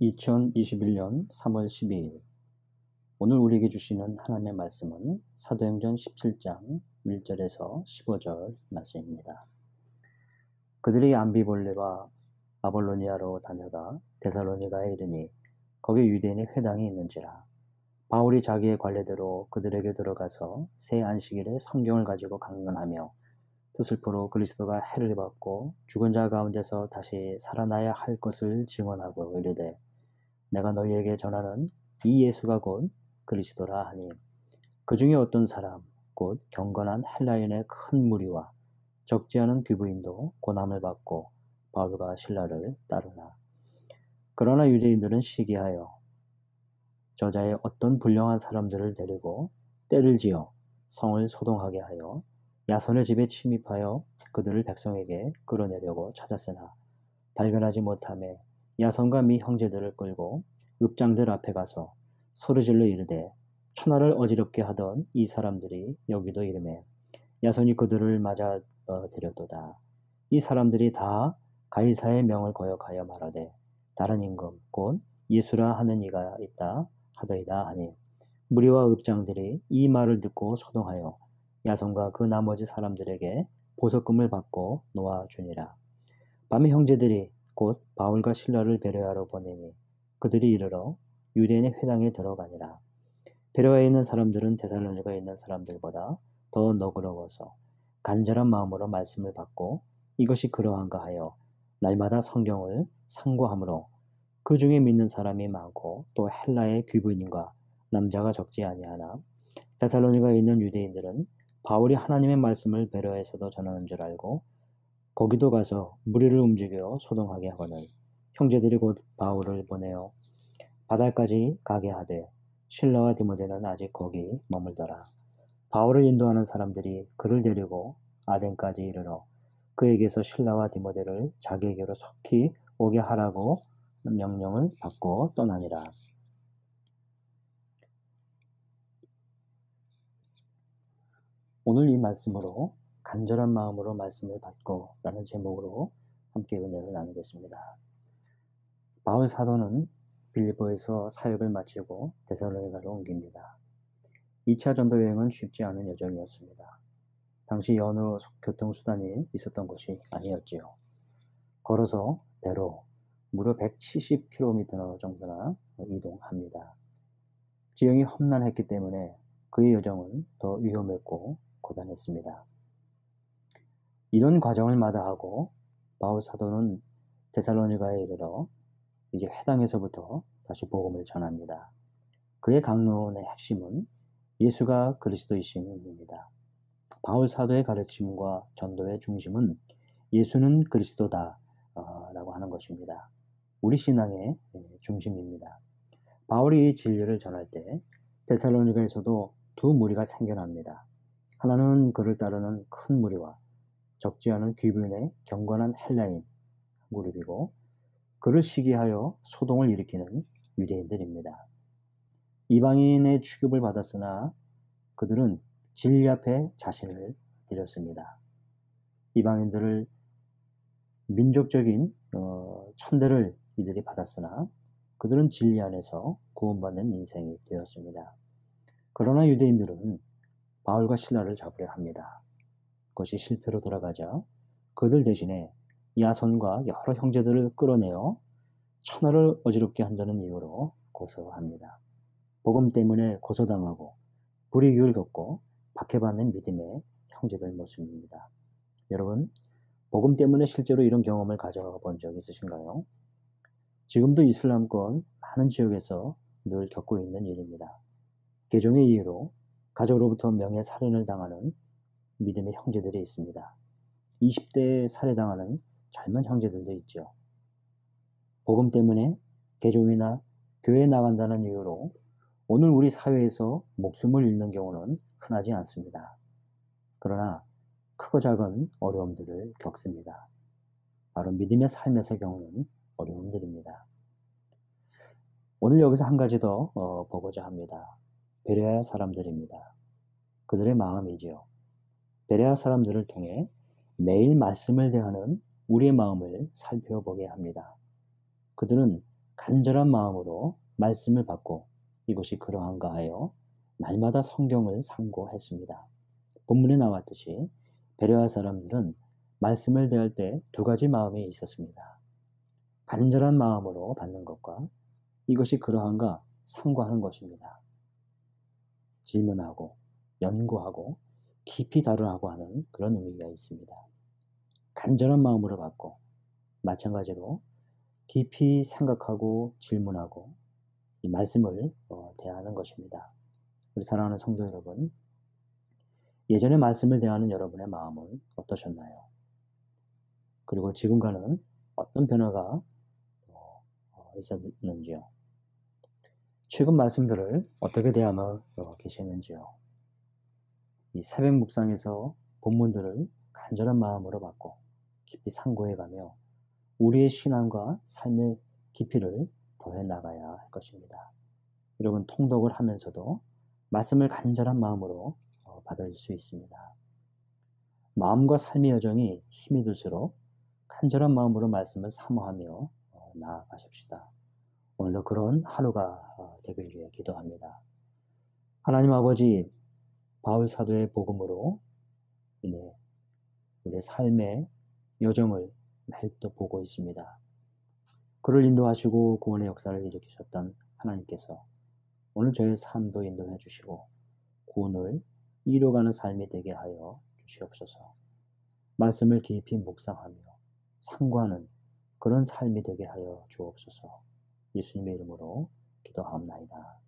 2021년 3월 12일 오늘 우리에게 주시는 하나님의 말씀은 사도행전 17장 1절에서 15절 말씀입니다. 그들이 암비볼레와 아볼로니아로 다녀가 데살로니가에 이르니 거기 유대인의 회당이 있는지라. 바울이 자기의 관례대로 그들에게 들어가서 새 안식일에 성경을 가지고 강론하며 뜻을포로 그리스도가 해를 받고 죽은 자 가운데서 다시 살아나야 할 것을 증언하고 이르되 내가 너희에게 전하는 이 예수가 곧 그리스도라 하니 그 중에 어떤 사람 곧 경건한 헬라인의 큰 무리와 적지 않은 귀부인도 고난을 받고 바울과 실라를 따르나 그러나 유대인들은 시기하여 저자의 어떤 불량한 사람들을 데리고 때를 지어 성을 소동하게 하여 야손의 집에 침입하여 그들을 백성에게 끌어내려고 찾았으나 발견하지 못하매 야손과 미 형제들을 끌고 읍장들 앞에 가서 소리질러 이르되 천하를 어지럽게 하던 이 사람들이 여기도 이르매 야손이 그들을 맞아 들였도다. 이 사람들이 다 가이사의 명을 거역하여 말하되 다른 임금 곧 예수라 하는 이가 있다 하더이다 하니 무리와 읍장들이 이 말을 듣고 소동하여 야손과 그 나머지 사람들에게 보석금을 받고 놓아주니라. 밤에 형제들이 곧 바울과 실라를 베레아로 보내니 그들이 이르러 유대인의 회당에 들어가니라. 베레아에 있는 사람들은 데살로니가에 있는 사람들보다 더 너그러워서 간절한 마음으로 말씀을 받고 이것이 그러한가 하여 날마다 성경을 상고하므로 그 중에 믿는 사람이 많고 또 헬라의 귀부인과 남자가 적지 아니하나 데살로니가에 있는 유대인들은 바울이 하나님의 말씀을 베레아에서도 전하는 줄 알고 거기도 가서 무리를 움직여 소동하게 하거늘 형제들이 곧 바울을 보내어 바다까지 가게 하되 실라와 디모데는 아직 거기 머물더라. 바울을 인도하는 사람들이 그를 데리고 아덴까지 이르러 그에게서 실라와 디모데를 자기에게로 속히 오게 하라고 명령을 받고 떠나니라. 오늘 이 말씀으로 간절한 마음으로 말씀을 받고 라는 제목으로 함께 은혜를 나누겠습니다. 바울 사도는 빌립보에서 사역을 마치고 데살로니가로 옮깁니다. 2차 전도 여행은 쉽지 않은 여정이었습니다. 당시 여느 교통수단이 있었던 것이 아니었지요. 걸어서 배로 무려 170km 정도나 이동합니다. 지형이 험난했기 때문에 그의 여정은 더 위험했고 고단했습니다. 이런 과정을 마다하고 바울 사도는 데살로니가에 이르러 이제 회당에서부터 다시 복음을 전합니다. 그의 강론의 핵심은 예수가 그리스도이심입니다. 바울 사도의 가르침과 전도의 중심은 예수는 그리스도다 라고 하는 것입니다. 우리 신앙의 중심입니다. 바울이 이 진리를 전할 때 데살로니가에서도 두 무리가 생겨납니다. 하나는 그를 따르는 큰 무리와 적지 않은 귀부인의 경건한 헬라인 그룹이고 그를 시기하여 소동을 일으키는 유대인들입니다. 이방인의 취급을 받았으나 그들은 진리 앞에 자신을 드렸습니다. 이방인들을 민족적인 천대를 이들이 받았으나 그들은 진리 안에서 구원받는 인생이 되었습니다. 그러나 유대인들은 바울과 실라를 잡으려 합니다. 그것이 실패로 돌아가자 그들 대신에 야손과 여러 형제들을 끌어내어 천하를 어지럽게 한다는 이유로 고소합니다. 복음 때문에 고소당하고 불이익을 겪고 박해받는 믿음의 형제들 모습입니다. 여러분, 복음 때문에 실제로 이런 경험을 가져본 적 있으신가요? 지금도 이슬람권 많은 지역에서 늘 겪고 있는 일입니다. 개종의 이유로 가족으로부터 명예살인을 당하는 믿음의 형제들이 있습니다. 20대에 살해당하는 젊은 형제들도 있죠. 복음 때문에 개종이나 교회에 나간다는 이유로 오늘 우리 사회에서 목숨을 잃는 경우는 흔하지 않습니다. 그러나 크고 작은 어려움들을 겪습니다. 바로 믿음의 삶에서 겪는 어려움들입니다. 오늘 여기서 한 가지 더 보고자 합니다. 베레아 사람들입니다. 그들의 마음이지요. 베레아 사람들을 통해 매일 말씀을 대하는 우리의 마음을 살펴보게 합니다. 그들은 간절한 마음으로 말씀을 받고 이것이 그러한가 하여 날마다 성경을 상고했습니다. 본문에 나왔듯이 베레아 사람들은 말씀을 대할 때 두 가지 마음이 있었습니다. 간절한 마음으로 받는 것과 이것이 그러한가 상고하는 것입니다. 질문하고 연구하고 깊이 다루라고 하는 그런 의미가 있습니다. 간절한 마음으로 받고 마찬가지로 깊이 생각하고 질문하고 이 말씀을 대하는 것입니다. 우리 사랑하는 성도 여러분, 예전에 말씀을 대하는 여러분의 마음은 어떠셨나요? 그리고 지금과는 어떤 변화가 있었는지요? 최근 말씀들을 어떻게 대하며 계시는지요? 이 새벽 묵상에서 본문들을 간절한 마음으로 받고 깊이 상고해가며 우리의 신앙과 삶의 깊이를 더해 나가야 할 것입니다. 여러분 통독을 하면서도 말씀을 간절한 마음으로 받을 수 있습니다. 마음과 삶의 여정이 힘이 들수록 간절한 마음으로 말씀을 사모하며 나아가십시다. 오늘도 그런 하루가 되길 위해 기도합니다. 하나님 아버지, 바울 사도의 복음으로 인해 우리의 삶의 여정을 매일 또 보고 있습니다. 그를 인도하시고 구원의 역사를 일으키셨던 하나님께서 오늘 저의 삶도 인도해 주시고 구원을 이뤄가는 삶이 되게 하여 주시옵소서. 말씀을 깊이 묵상하며 상고하는 그런 삶이 되게 하여 주옵소서. 예수님의 이름으로 기도하옵나이다.